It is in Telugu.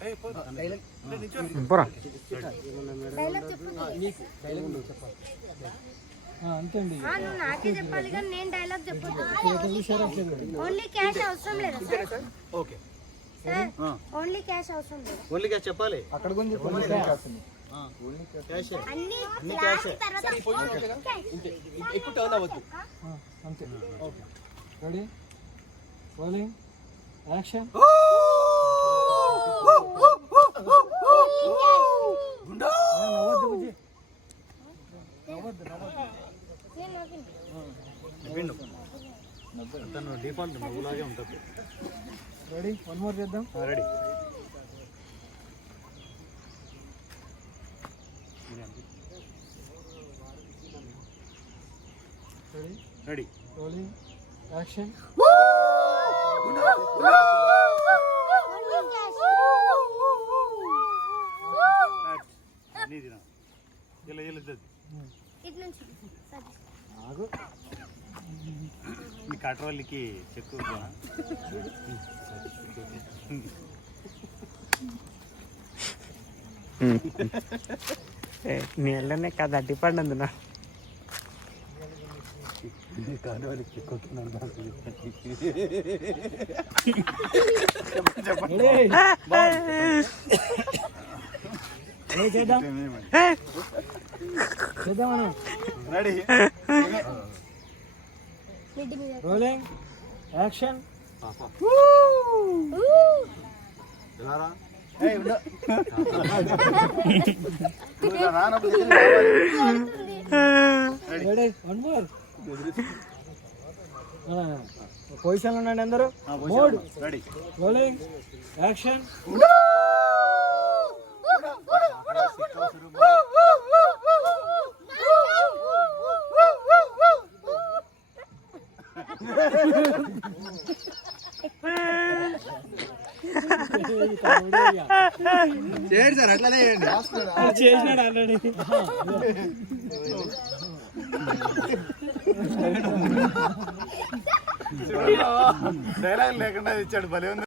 చెప్పు అంతే అండి. ఆ, నువ్వు నాకే చెప్పాలి కానీ నేను డైలాగ్ చెప్పొద్దు. ఓన్లీ క్యాష్ అవసరం లేదా ఓకే. ఓన్లీ క్యాష్ అవసరం లేదు? ఓన్లీ క్యాష్ చెప్పాలి? అక్కడ కొంచెం చెప్పండి. క్యాష్ అన్ని లాస్ట్ తర్వాత ఎక్కువ టర్న్ అవ్వద్దు. అంతే. Okay ready? Rolling action? తను డిఫాల్ట్ నవ్వులాగే ఉంటుంది. రెడీ వన్ మోర్ చేద్దాం. Ready ready ready rolling action ఇలా ఇలా ఇటు నుంచి. సరే. ఆగు. కట్రోల్కి చెక్ నీళ్ళనే కదా రెడీ రెడీ చేద్దాం. చేద్దాం ready? Rolling action one more పొజిషన్లో ఉండండి అందరూ. మోడ్ రెడీ రోలింగ్ యాక్షన్ చేయండి సార్ అట్లానే చేయండి. చేసినాడు ఆల్రెడీ డైలాగ్ లేకుండా ఇచ్చాడు భలే ఉంది.